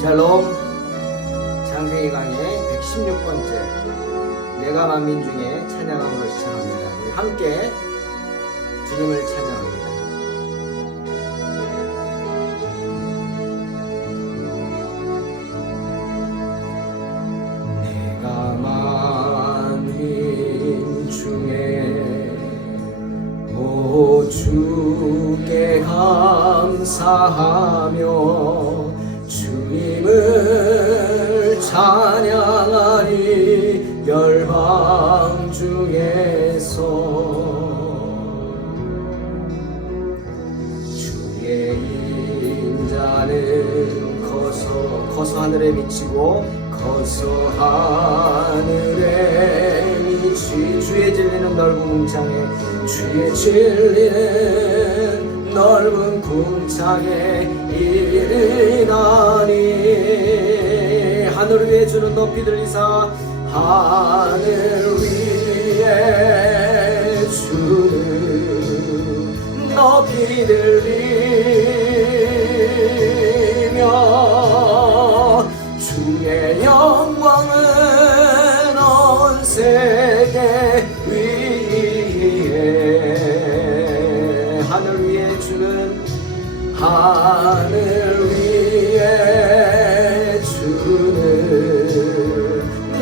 샬롬. 창세기 강의 116번째 내가 만민 중에 찬양함으로 시청합니다. 우리 함께 주님을 찬양합니다. 내가 만민 중에 오 주께 감사하며 주님을 찬양하리. 열방 중에서 주의 인자는 커서 하늘에 미치고 커서 하늘에 미치. 주의 진리는 넓은 궁창에 주의 진리는 넓은 궁창에 이르나니. 하늘 위에 주는 높이 들리사 하늘 위에 주는 높이 들리며 주의 영광은 온 세계 위에. 하늘 위에 주는 하늘 위에 주는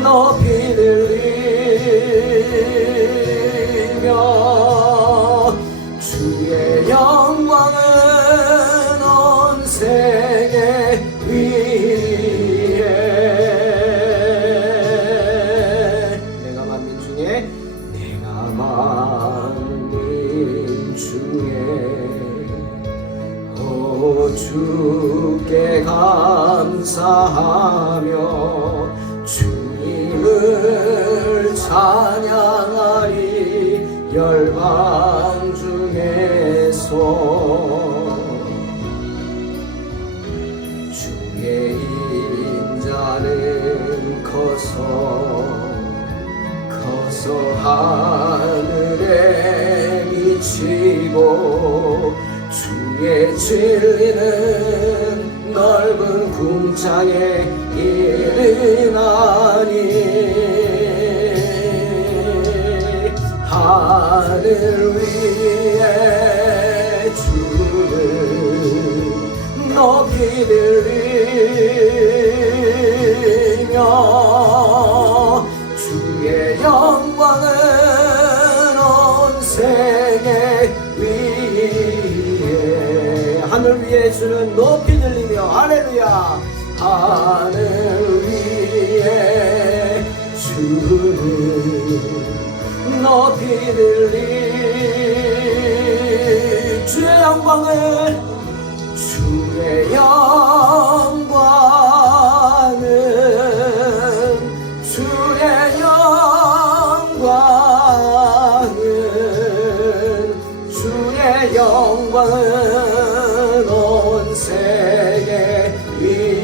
높이 들리며 주의 영광은 온 세계 위에. 내가 만민 중에 오 주께 감사하며 주님을 찬양하리. 열방 중에서 주의 인자는 커서 하늘에 미치고 주의 진리는 넓은 궁창에 이르나니. 하늘 위에 주는 높이 들리며 주의 영광은 온 세계 위에. 하늘 위에 주는 높이 들리며 할렐루야. 하늘 위에 주는 높이 들리. 주의 영광은 주의 영광은 주의 영광은 온 세계 위에.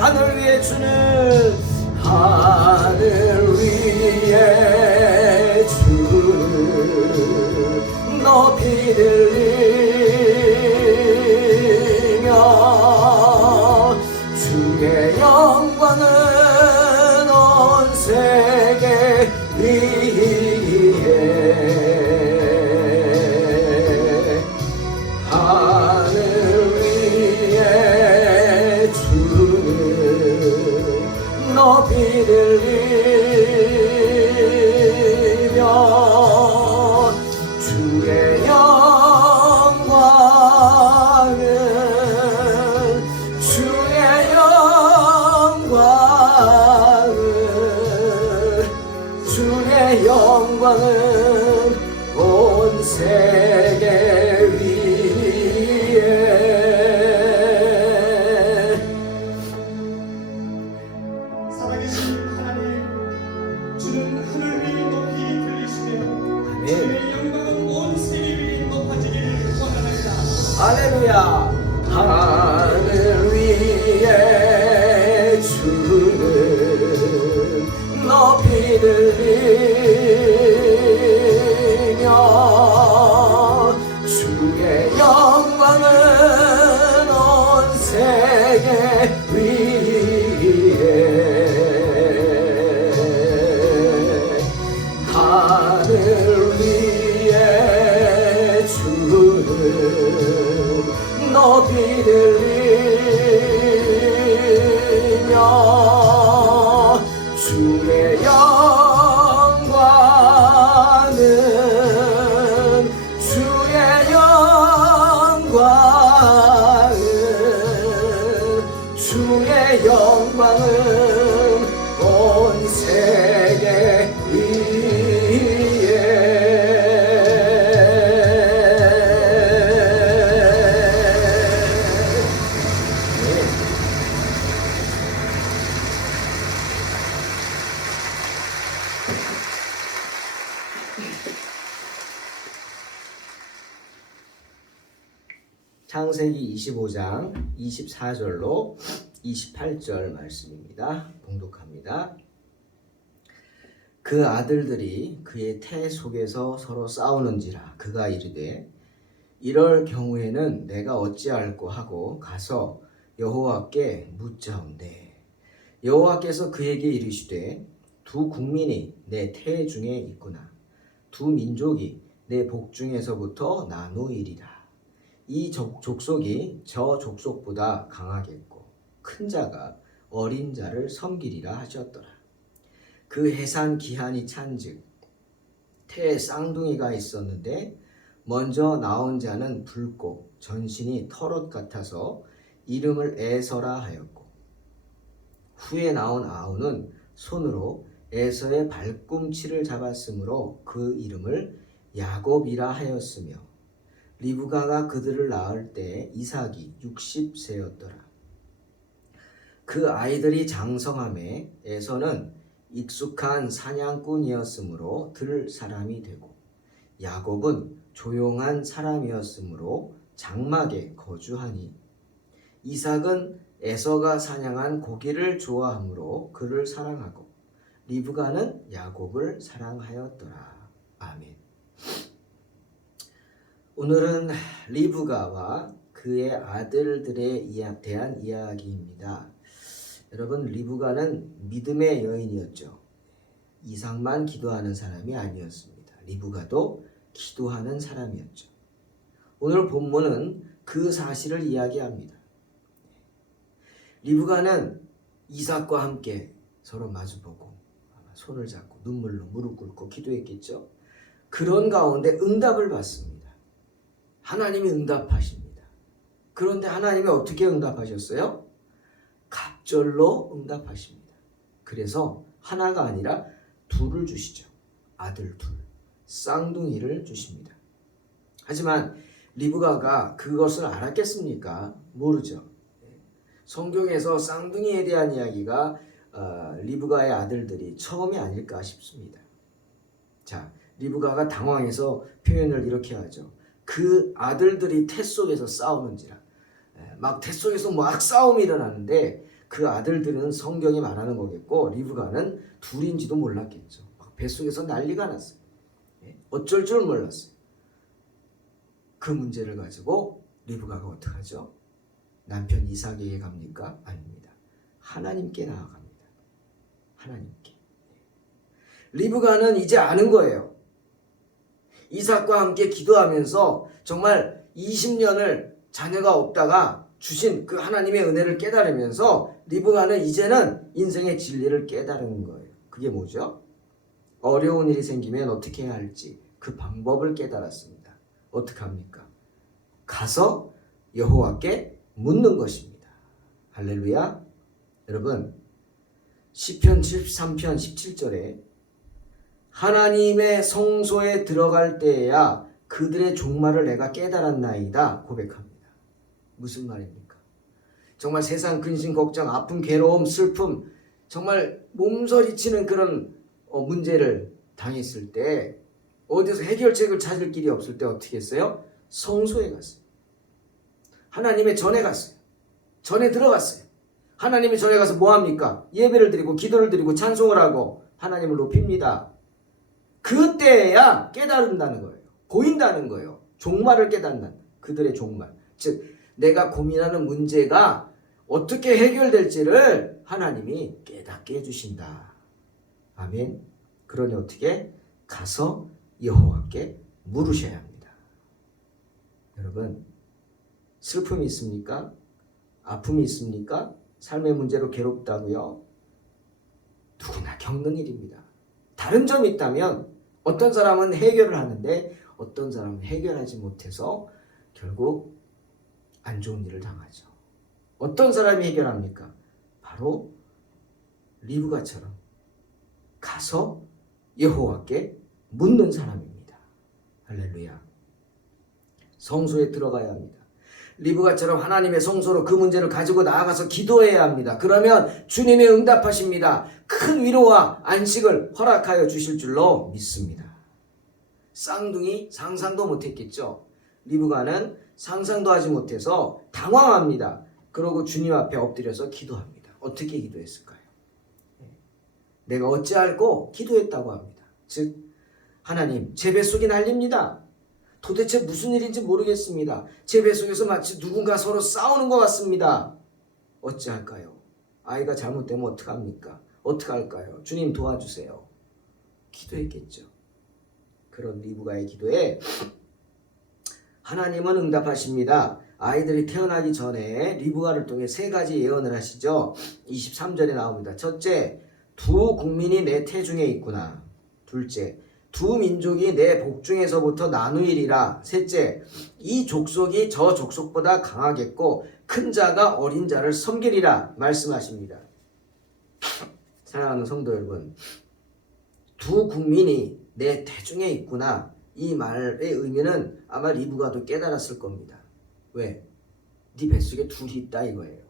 하늘 위에 주는 하늘 위에 주는 높이 들리며 주의 영광은 온 세계 위에. 하늘 위에 주는 높이 들리며 주의 영광은 주의 영광은 온 세계 위에. 살아계신 하나님, 주는 하늘 위 높이 들리시며 주의 영광은 온 세계 위 높아지기를 원하나이다. 할렐루야. 하늘 위에 주는 높이 들리 창세기 25장 24절로 28절 말씀입니다. 봉독합니다. 그 아들들이 그의 태 속에서 서로 싸우는지라 그가 이르되 이럴 경우에는 내가 어찌할꼬 하고 가서 여호와께 묻자온대. 여호와께서 그에게 이르시되 두 국민이 내 태 중에 있구나. 두 민족이 내 복 중에서부터 나누이리라. 이 족속이 저 족속보다 강하겠고 큰 자가 어린 자를 섬기리라 하셨더라. 그 해산 기한이 찬즉 태에 쌍둥이가 있었는데 먼저 나온 자는 붉고 전신이 털옷 같아서 이름을 에서라 하였고 후에 나온 아우는 손으로 에서의 발꿈치를 잡았으므로 그 이름을 야곱이라 하였으며 리브가가 그들을 낳을 때 이삭이 60세였더라. 그 아이들이 장성함에 에서는 익숙한 사냥꾼이었으므로 들 사람이 되고 야곱은 조용한 사람이었으므로 장막에 거주하니 이삭은 에서가 사냥한 고기를 좋아하므로 그를 사랑하고 리브가는 야곱을 사랑하였더라. 아멘. 오늘은 리브가와 그의 아들들에 대한 이야기입니다. 여러분, 리브가는 믿음의 여인이었죠. 이삭만 기도하는 사람이 아니었습니다. 리브가도 기도하는 사람이었죠. 오늘 본문은 그 사실을 이야기합니다. 리브가는 이삭과 함께 서로 마주보고 손을 잡고 눈물로 무릎 꿇고 기도했겠죠. 그런 가운데 응답을 받습니다. 하나님이 응답하십니다. 그런데 하나님이 어떻게 응답하셨어요? 갑절로 응답하십니다. 그래서 하나가 아니라 둘을 주시죠. 아들 둘, 쌍둥이를 주십니다. 하지만 리브가가 그것을 알았겠습니까? 모르죠. 성경에서 쌍둥이에 대한 이야기가 리브가의 아들들이 처음이 아닐까 싶습니다. 자, 리브가가 당황해서 표현을 이렇게 하죠. 그 아들들이 태 속에서 싸우는지라. 막 태 속에서 막 싸움이 일어나는데 그 아들들은 성경이 말하는 거겠고 리브가는 둘인지도 몰랐겠죠. 막 뱃속에서 난리가 났어요. 어쩔 줄 몰랐어요. 그 문제를 가지고 리브가가 어떡하죠? 남편 이삭에게 갑니까? 아닙니다. 하나님께 나아갑니다. 하나님께. 리브가는 이제 아는 거예요. 이삭과 함께 기도하면서 정말 20년을 자녀가 없다가 주신 그 하나님의 은혜를 깨달으면서 리브가는 이제는 인생의 진리를 깨달은 거예요. 그게 뭐죠? 어려운 일이 생기면 어떻게 해야 할지 그 방법을 깨달았습니다. 어떻게 합니까? 가서 여호와께 묻는 것입니다. 할렐루야. 여러분, 시편 73편 17절에 하나님의 성소에 들어갈 때에야 그들의 종말을 내가 깨달았나이다 고백합니다. 무슨 말입니까? 정말 세상 근심, 걱정, 아픔, 괴로움, 슬픔, 정말 몸서리치는 그런 문제를 당했을 때 어디서 해결책을 찾을 길이 없을 때 어떻게 했어요? 성소에 갔어요. 하나님의 전에 갔어요. 전에 들어갔어요. 하나님의 전에 가서 뭐합니까? 예배를 드리고 기도를 드리고 찬송을 하고 하나님을 높입니다. 그때야 깨달은다는 거예요. 보인다는 거예요. 종말을 깨닫는 그들의 종말. 즉 내가 고민하는 문제가 어떻게 해결될지를 하나님이 깨닫게 해주신다. 아멘. 그러니 어떻게? 가서 여호와께 물으셔야 합니다. 여러분, 슬픔이 있습니까? 아픔이 있습니까? 삶의 문제로 괴롭다고요? 누구나 겪는 일입니다. 다른 점이 있다면 어떤 사람은 해결을 하는데 어떤 사람은 해결하지 못해서 결국 안 좋은 일을 당하죠. 어떤 사람이 해결합니까? 바로 리브가처럼 가서 여호와께 묻는 사람입니다. 할렐루야. 성소에 들어가야 합니다. 리브가처럼 하나님의 성소로 그 문제를 가지고 나아가서 기도해야 합니다. 그러면 주님의 응답하십니다. 큰 위로와 안식을 허락하여 주실 줄로 믿습니다. 쌍둥이 상상도 못했겠죠. 리브가는 상상도 하지 못해서 당황합니다. 그러고 주님 앞에 엎드려서 기도합니다. 어떻게 기도했을까요? 내가 어찌할꼬 기도했다고 합니다. 즉 하나님, 제 뱃속이 날립니다. 도대체 무슨 일인지 모르겠습니다. 제 뱃속에서 마치 누군가 서로 싸우는 것 같습니다. 어찌할까요? 아이가 잘못되면 어떡합니까? 어떡할까요? 주님 도와주세요. 기도했겠죠. 그런 리브가의 기도에 하나님은 응답하십니다. 아이들이 태어나기 전에 리브가를 통해 세 가지 예언을 하시죠. 23절에 나옵니다. 첫째, 두 국민이 내 태중에 있구나. 둘째, 두 민족이 내 복중에서부터 나누이리라. 셋째, 이 족속이 저 족속보다 강하겠고 큰 자가 어린 자를 섬기리라 말씀하십니다. 사랑하는 성도 여러분, 두 국민이 내 태중에 있구나. 이 말의 의미는 아마 리브가도 깨달았을 겁니다. 왜? 네 뱃속에 둘이 있다 이거예요.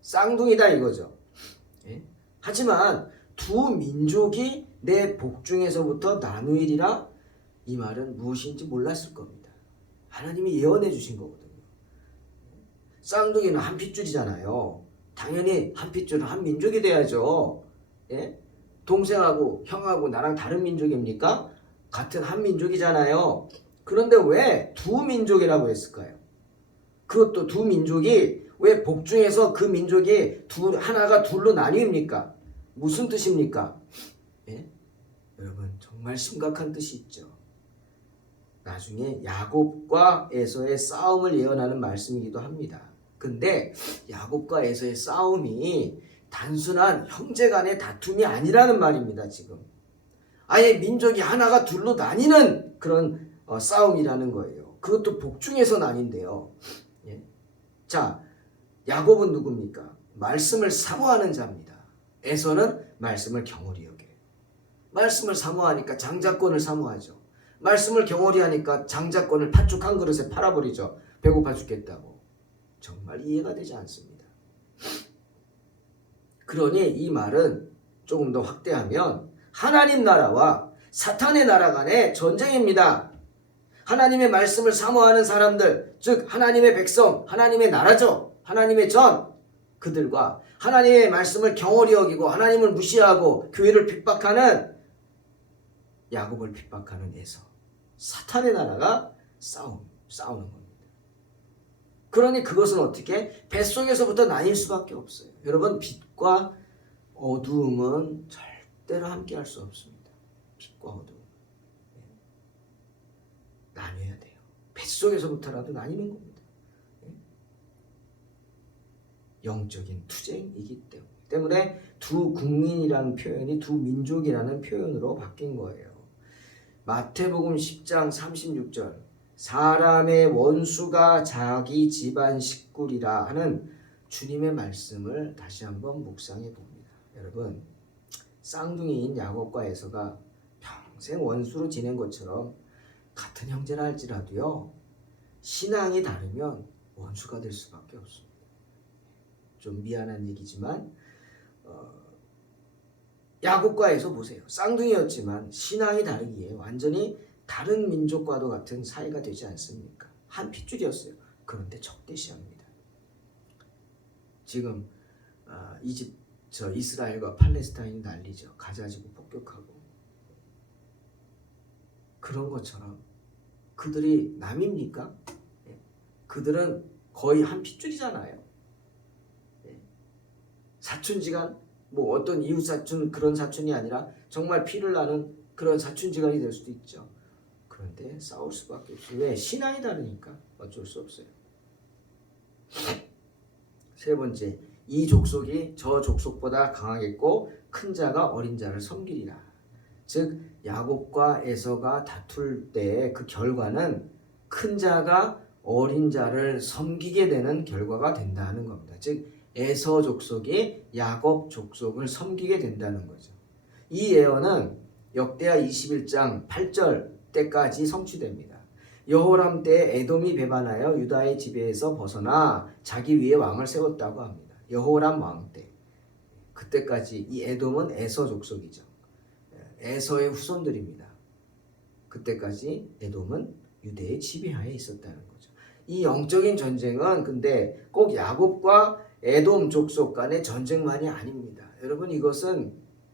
쌍둥이다 이거죠. 예? 하지만 두 민족이 내 복중에서부터 나누이리라, 이 말은 무엇인지 몰랐을 겁니다. 하나님이 예언해 주신 거거든요. 쌍둥이는 한 핏줄이잖아요. 당연히 한 핏줄은 한 민족이 돼야죠. 예? 동생하고 형하고 나랑 다른 민족입니까? 같은 한 민족이잖아요. 그런데 왜 두 민족이라고 했을까요? 그것도 두 민족이 왜 복중에서 그 민족이 하나가 둘로 나뉩니까? 무슨 뜻입니까? 예? 여러분, 정말 심각한 뜻이 있죠. 나중에 야곱과 에서의 싸움을 예언하는 말씀이기도 합니다. 근데 야곱과 에서의 싸움이 단순한 형제 간의 다툼이 아니라는 말입니다. 지금 아예 민족이 하나가 둘로 나뉘는 그런 싸움이라는 거예요. 그것도 복중에서 나뉜대요. 예? 자, 야곱은 누굽니까? 말씀을 사모하는 자입니다. 에서는 말씀을 경홀히 여겨요. 말씀을 사모하니까 장자권을 사모하죠. 말씀을 경홀히 하니까 장자권을 팥죽 한 그릇에 팔아버리죠. 배고파 죽겠다고. 정말 이해가 되지 않습니다. 그러니 이 말은 조금 더 확대하면 하나님 나라와 사탄의 나라 간의 전쟁입니다. 하나님의 말씀을 사모하는 사람들, 즉 하나님의 백성, 하나님의 나라죠. 하나님의 전, 그들과 하나님의 말씀을 경홀히 여기고 하나님을 무시하고 교회를 핍박하는 야곱을 핍박하는 에서, 사탄의 나라가 싸우는 겁니다. 그러니 그것은 어떻게? 뱃속에서부터 나뉠 수밖에 없어요. 여러분, 빛과 어두움은 절대로 함께 할 수 없습니다. 빛과 어두움. 나뉘어야 돼요. 뱃속에서부터라도 나뉘는 겁니다. 영적인 투쟁이기 때문에 두 국민이라는 표현이 두 민족이라는 표현으로 바뀐 거예요. 마태복음 10장 36절, 사람의 원수가 자기 집안 식구리라 하는 주님의 말씀을 다시 한번 묵상해 봅니다. 여러분, 쌍둥이인 야곱과 에서가 평생 원수로 지낸 것처럼 같은 형제라 할지라도요, 신앙이 다르면 원수가 될 수밖에 없습니다. 좀 미안한 얘기지만 야곱과 에서 보세요. 쌍둥이였지만 신앙이 다르기에 완전히 다른 민족과도 같은 사이가 되지 않습니까? 한 핏줄이었어요. 그런데 적대시합니다. 지금 이스라엘과 팔레스타인이 난리죠. 가자지구 폭격하고. 그런 것처럼 그들이 남입니까? 그들은 거의 한 핏줄이잖아요. 사촌지간, 뭐 어떤 이웃사촌 그런 사촌이 아니라 정말 피를 나는 그런 사촌지간이 될 수도 있죠. 그런데 싸울 수밖에 없어요. 왜? 신앙이 다르니까 어쩔 수 없어요. 세 번째, 이 족속이 저 족속보다 강하겠고 큰 자가 어린 자를 섬기리라. 즉 야곱과 에서가 다툴 때 그 결과는 큰 자가 어린 자를 섬기게 되는 결과가 된다는 겁니다. 즉 에서 족속이 야곱 족속을 섬기게 된다는 거죠. 이 예언은 역대하 21장 8절 때까지 성취됩니다. 여호람 때 에돔이 배반하여 유다의 지배에서 벗어나 자기 위에 왕을 세웠다고 합니다. 여호람 왕 때. 그때까지 이 에돔은 에서 족속이죠. 에서의 후손들입니다. 그때까지 에돔은 유대의 지배하에 있었다는 거죠. 이 영적인 전쟁은 근데 꼭 야곱과 에돔 족속 간의 전쟁만이 아닙니다. 여러분 이것은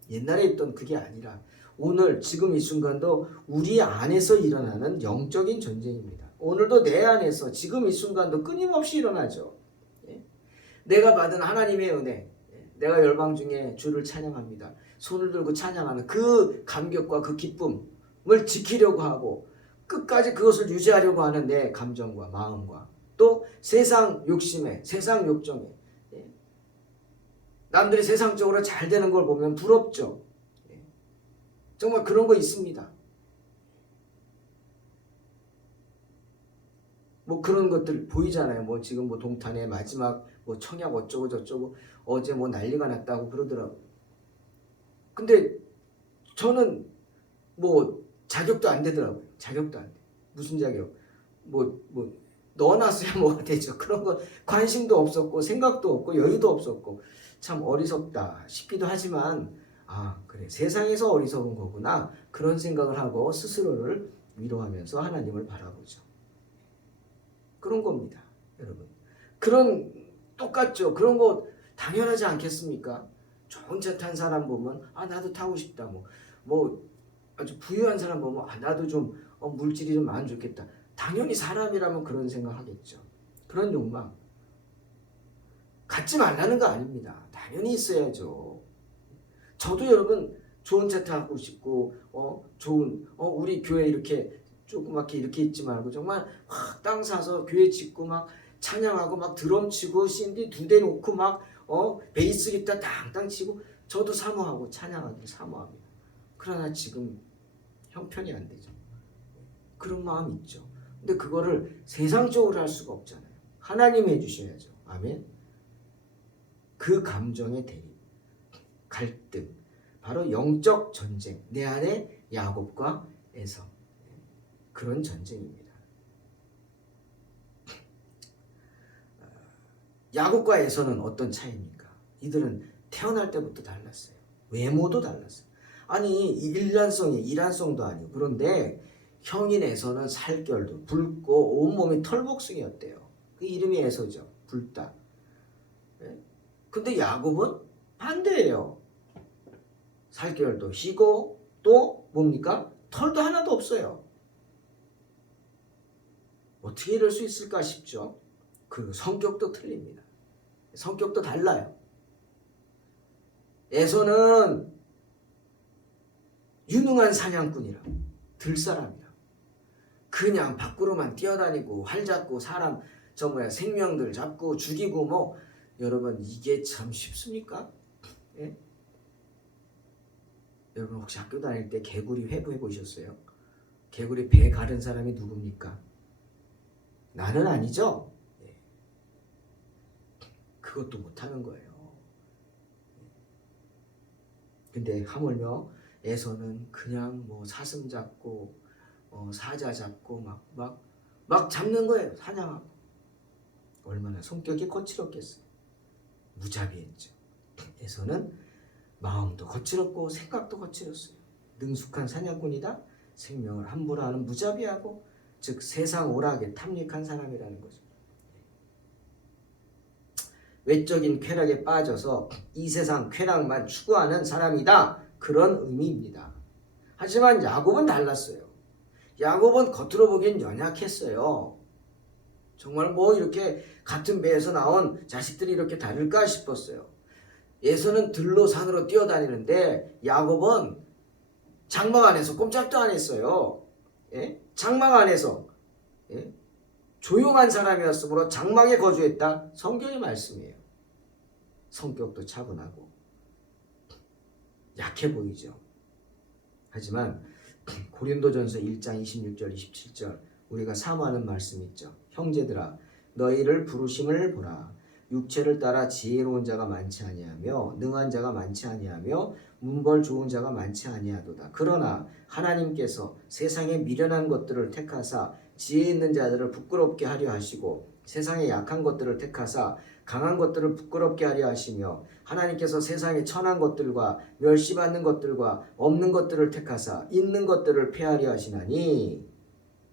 옛날에 있던 그게 아니라 오늘 지금 이 순간도 우리 안에서 일어나는 영적인 전쟁입니다. 오늘도 내 안에서 지금 이 순간도 끊임없이 일어나죠. 예? 내가 받은 하나님의 은혜, 내가 열방 중에 주를 찬양합니다. 손을 들고 찬양하는 그 감격과 그 기쁨을 지키려고 하고 끝까지 그것을 유지하려고 하는 내 감정과 마음과 또 세상 욕심에, 세상 욕정에 남들이 세상적으로 잘 되는 걸 보면 부럽죠. 정말 그런 거 있습니다. 뭐 그런 것들 보이잖아요. 뭐 지금 뭐 동탄의 마지막 뭐 청약 어쩌고 저쩌고 어제 뭐 난리가 났다고 그러더라고요. 근데 저는 뭐 자격도 안 되더라고요. 자격도 안 돼. 무슨 자격? 뭐 넣어놨어야 뭐가 되죠. 그런 거 관심도 없었고 생각도 없고 여유도 없었고 참 어리석다 싶기도 하지만 아 그래 세상에서 어리석은 거구나 그런 생각을 하고 스스로를 위로하면서 하나님을 바라보죠. 그런 겁니다. 여러분 그런 똑같죠. 그런 거 당연하지 않겠습니까? 좋은 차 탄 사람 보면 아 나도 타고 싶다 뭐 아주 부유한 사람 보면 아 나도 좀 물질이 좀 많으면 좋겠다. 당연히 사람이라면 그런 생각하겠죠. 그런 욕망 갖지 말라는 거 아닙니다. 당연히 있어야죠. 저도 여러분 좋은 차 타고 싶고 좋은 우리 교회 이렇게 조그맣게 이렇게 있지 말고 정말 막 땅 사서 교회 짓고 막 찬양하고 막 드럼 치고 CD 2대 놓고 막 베이스 기타 땅땅 치고 저도 사모하고 찬양하기를 사모합니다. 그러나 지금 형편이 안 되죠. 그런 마음이 있죠. 근데 그거를 세상적으로 할 수가 없잖아요. 하나님이 해주셔야죠. 아멘. 그 감정의 대립, 갈등, 바로 영적 전쟁, 내 안에 야곱과 에서 그런 전쟁입니다. 야곱과 에서는 어떤 차이입니까? 이들은 태어날 때부터 달랐어요. 외모도 달랐어요. 아니 일란성이 이란성도 아니고 그런데 형인 에서는 살결도 붉고 온몸이 털복숭이였대요. 그 이름이 에서죠. 붉다. 근데 야곱은 반대예요. 살결도 희고 또 뭡니까? 털도 하나도 없어요. 어떻게 이럴 수 있을까 싶죠. 그리고 성격도 틀립니다. 성격도 달라요. 에서는 유능한 사냥꾼이라 들사람이라 그냥 밖으로만 뛰어다니고 활 잡고 사람 생명들 잡고 죽이고 여러분 이게 참 쉽습니까? 예? 여러분 혹시 학교 다닐 때 개구리 회부해 보셨어요? 개구리 배 가른 사람이 누굽니까? 나는 아니죠? 예. 그것도 못하는 거예요. 근데 하물며 에서는 그냥 사슴 잡고 사자 잡고 막 잡는 거예요. 사냥하고. 얼마나 성격이 거칠었겠어요. 무자비했죠. 에서는 마음도 거칠었고 생각도 거칠었어요. 능숙한 사냥꾼이다. 생명을 함부로 하는 무자비하고 즉 세상 오락에 탐닉한 사람이라는 거죠. 외적인 쾌락에 빠져서 이 세상 쾌락만 추구하는 사람이다. 그런 의미입니다. 하지만 야곱은 달랐어요. 야곱은 겉으로 보기엔 연약했어요. 정말 이렇게 같은 배에서 나온 자식들이 이렇게 다를까 싶었어요. 에서는 들로 산으로 뛰어다니는데 야곱은 장막 안에서 꼼짝도 안 했어요. 예? 장막 안에서 조용한 사람이었으므로 장막에 거주했다. 성경의 말씀이에요. 성격도 차분하고 약해 보이죠. 하지만 고린도전서 1장 26절 27절 우리가 사모하는 말씀이 있죠. 형제들아 너희를 부르심을 보라. 육체를 따라 지혜로운 자가 많지 아니하며 능한 자가 많지 아니하며 문벌 좋은 자가 많지 아니하도다. 그러나 하나님께서 세상의 미련한 것들을 택하사 지혜 있는 자들을 부끄럽게 하려 하시고 세상의 약한 것들을 택하사 강한 것들을 부끄럽게 하려 하시며 하나님께서 세상의 천한 것들과 멸시받는 것들과 없는 것들을 택하사 있는 것들을 폐하려 하시나니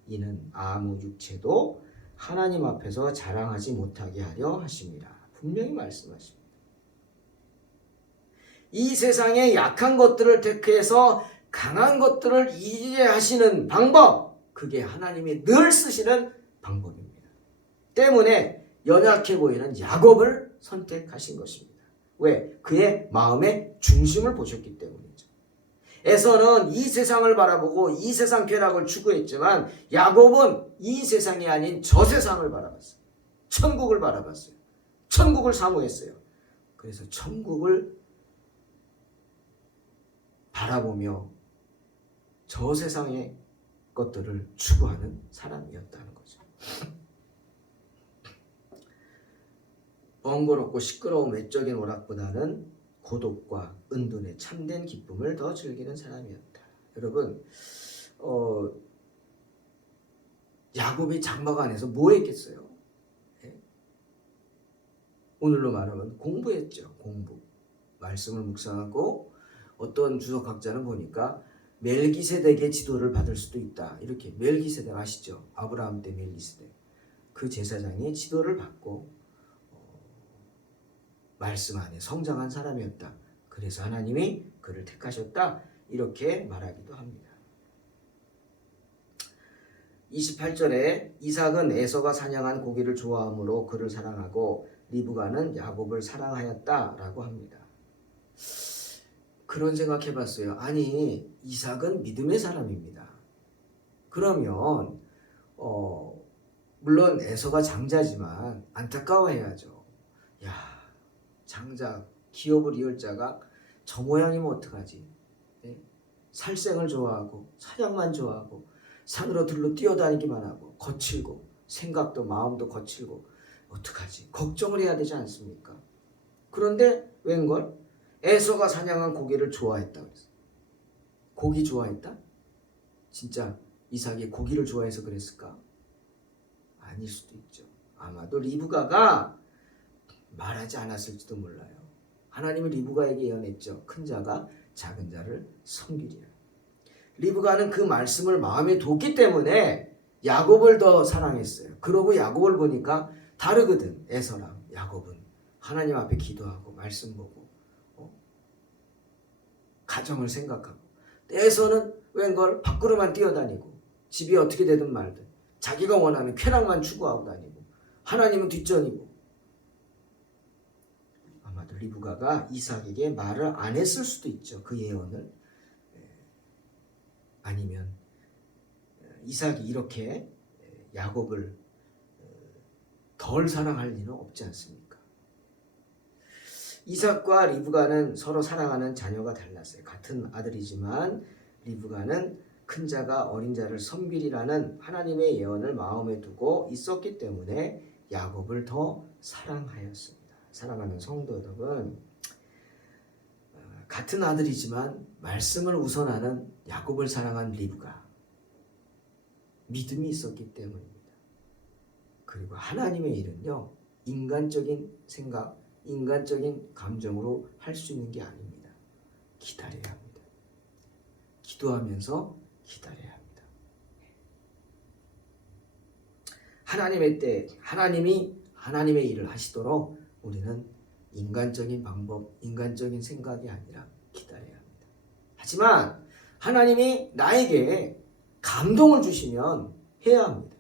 이는 아무 육체도 하나님 앞에서 자랑하지 못하게 하려 하십니다. 분명히 말씀하십니다. 이 세상의 약한 것들을 택해서 강한 것들을 이해하시는 방법, 그게 하나님이 늘 쓰시는 방법입니다. 때문에 연약해 보이는 야곱을 선택하신 것입니다. 왜? 그의 마음의 중심을 보셨기 때문이죠. 에서는 이 세상을 바라보고 이 세상 쾌락을 추구했지만 야곱은 이 세상이 아닌 저 세상을 바라봤어요. 천국을 바라봤어요. 천국을 사모했어요. 그래서 천국을 바라보며 저 세상의 것들을 추구하는 사람이었다는 거죠. 번거롭고 시끄러운 외적인 오락보다는 고독과 은둔의 참된 기쁨을 더 즐기는 사람이었다. 여러분, 야곱이 장막 안에서 뭐 했겠어요? 예? 오늘로 말하면 공부했죠. 공부. 말씀을 묵상하고 어떤 주석학자는 보니까 멜기세덱의 지도를 받을 수도 있다. 이렇게 멜기세덱 아시죠? 아브라함 때 멜기세덱. 그 제사장이 지도를 받고 말씀 안에 성장한 사람이었다. 그래서 하나님이 그를 택하셨다. 이렇게 말하기도 합니다. 28절에 이삭은 에서가 사냥한 고기를 좋아하므로 그를 사랑하고 리브가는 야곱을 사랑하였다라고 합니다. 그런 생각 해봤어요. 아니, 이삭은 믿음의 사람입니다. 그러면 물론 에서가 장자지만 안타까워해야죠. 야, 장자, 기업을 이을 자가 저 모양이면 어떡하지? 네? 살생을 좋아하고 사냥만 좋아하고 산으로 들로 뛰어다니기만 하고 거칠고 생각도 마음도 거칠고 어떡하지? 걱정을 해야 되지 않습니까? 그런데 웬걸? 에서가 사냥한 고기를 좋아했다 그랬어. 고기 좋아했다? 진짜 이삭이 고기를 좋아해서 그랬을까? 아닐 수도 있죠. 아마도 리브가가 말하지 않았을지도 몰라요. 하나님은 리브가에게 예언했죠. 큰 자가 작은 자를 섬기리라. 리브가는 그 말씀을 마음에 뒀기 때문에 야곱을 더 사랑했어요. 그러고 야곱을 보니까 다르거든. 에서랑 야곱은 하나님 앞에 기도하고 말씀 보고 가정을 생각하고, 에서는 웬걸 밖으로만 뛰어다니고 집이 어떻게 되든 말든 자기가 원하는 쾌락만 추구하고 다니고 하나님은 뒷전이고. 아마도 리브가가 이삭에게 말을 안 했을 수도 있죠. 그 예언을. 아니면 이삭이 이렇게 야곱을 덜 사랑할 리는 없지 않습니까? 이삭과 리브가는 서로 사랑하는 자녀가 달랐어요. 같은 아들이지만 리브가는 큰 자가 어린 자를 섬기리라는 하나님의 예언을 마음에 두고 있었기 때문에 야곱을 더 사랑하였습니다. 사랑하는 성도 여러분, 같은 아들이지만 말씀을 우선하는 야곱을 사랑한 리브가 믿음이 있었기 때문입니다. 그리고 하나님의 일은요, 인간적인 생각, 인간적인 감정으로 할 수 있는 게 아닙니다. 기다려야 합니다. 기도하면서 기다려야 합니다. 하나님의 때 하나님이 하나님의 일을 하시도록 우리는 인간적인 방법, 인간적인 생각이 아니라 기다려야 합니다. 하지만 하나님이 나에게 감동을 주시면 해야 합니다.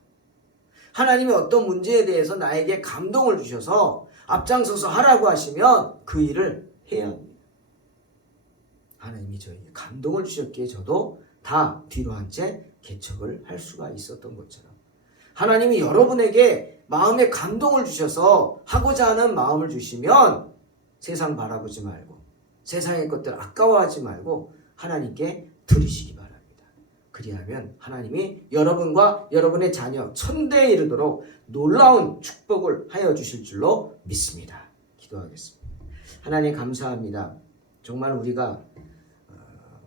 하나님이 어떤 문제에 대해서 나에게 감동을 주셔서 앞장서서 하라고 하시면 그 일을 해야 합니다. 하나님이 저에게 감동을 주셨기에 저도 다 뒤로 한 채 개척을 할 수가 있었던 것처럼, 하나님이 여러분에게 마음에 감동을 주셔서 하고자 하는 마음을 주시면 세상 바라보지 말고 세상의 것들 아까워하지 말고 하나님께 드리시기 바랍니다. 그리하면 하나님이 여러분과 여러분의 자녀 천대에 이르도록 놀라운 축복을 하여 주실 줄로 믿습니다. 기도하겠습니다. 하나님 감사합니다. 정말 우리가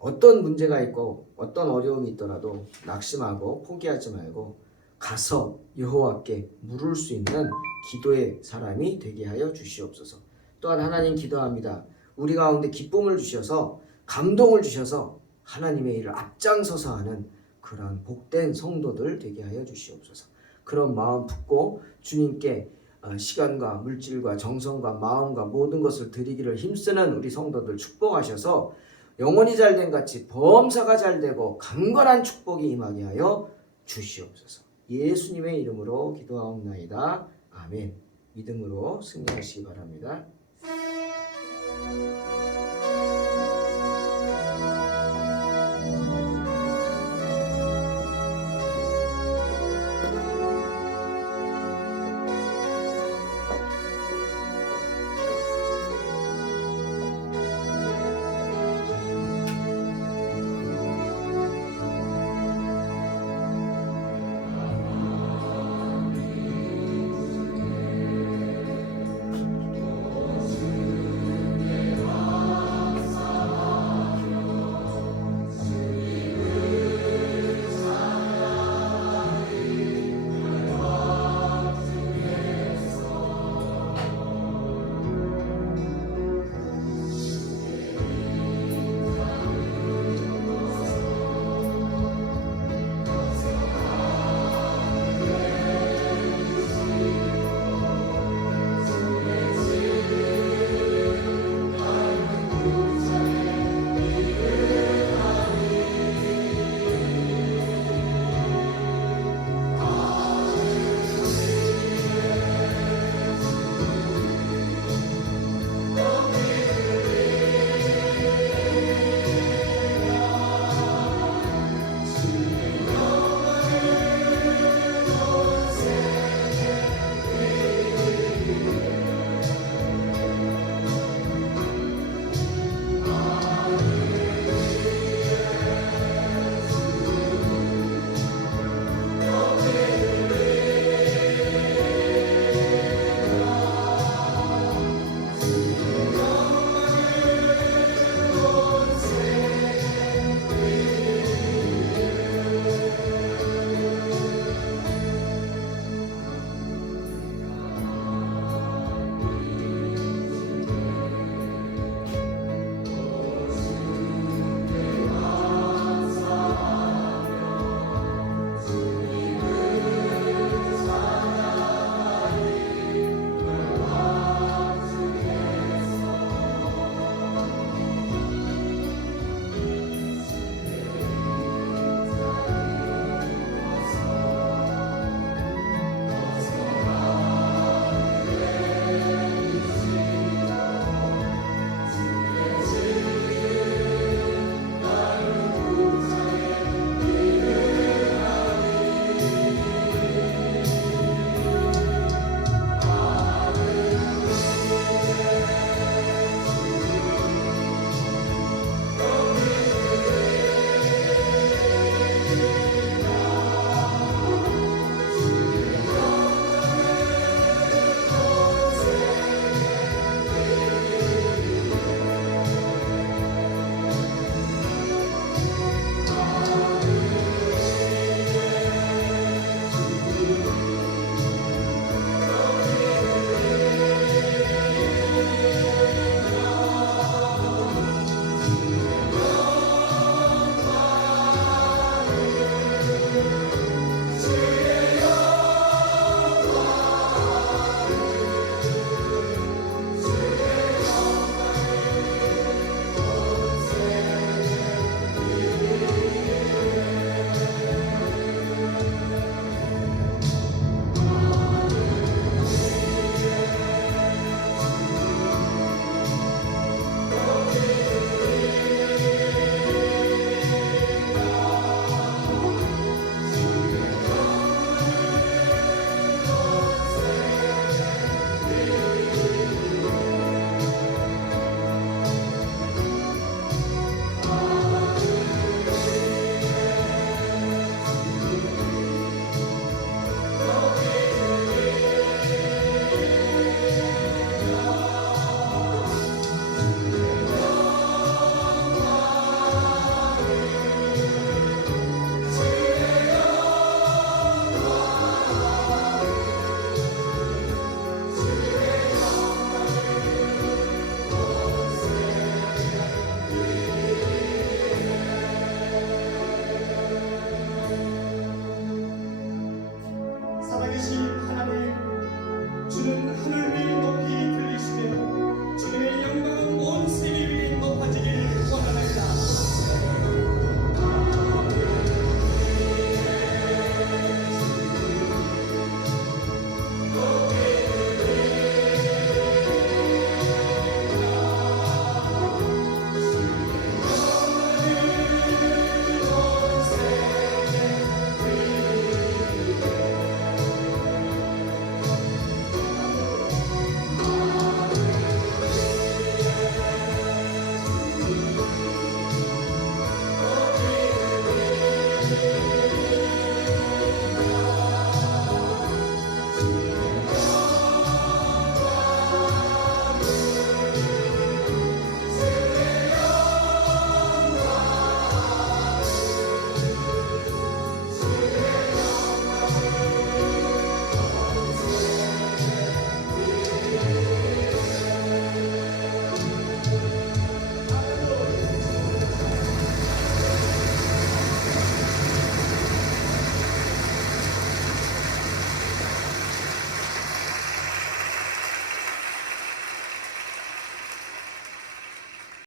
어떤 문제가 있고 어떤 어려움이 있더라도 낙심하고 포기하지 말고 가서 여호와께 물을 수 있는 기도의 사람이 되게 하여 주시옵소서. 또한 하나님 기도합니다. 우리 가운데 기쁨을 주셔서 감동을 주셔서 하나님의 일을 앞장서서 하는 그런 복된 성도들 되게 하여 주시옵소서. 그런 마음 품고 주님께 시간과 물질과 정성과 마음과 모든 것을 드리기를 힘쓰는 우리 성도들 축복하셔서 영혼이 잘된 같이 범사가 잘되고 강건한 축복이 임하게 하여 주시옵소서. 예수님의 이름으로 기도하옵나이다. 아멘. 믿음으로 승리하시기 바랍니다.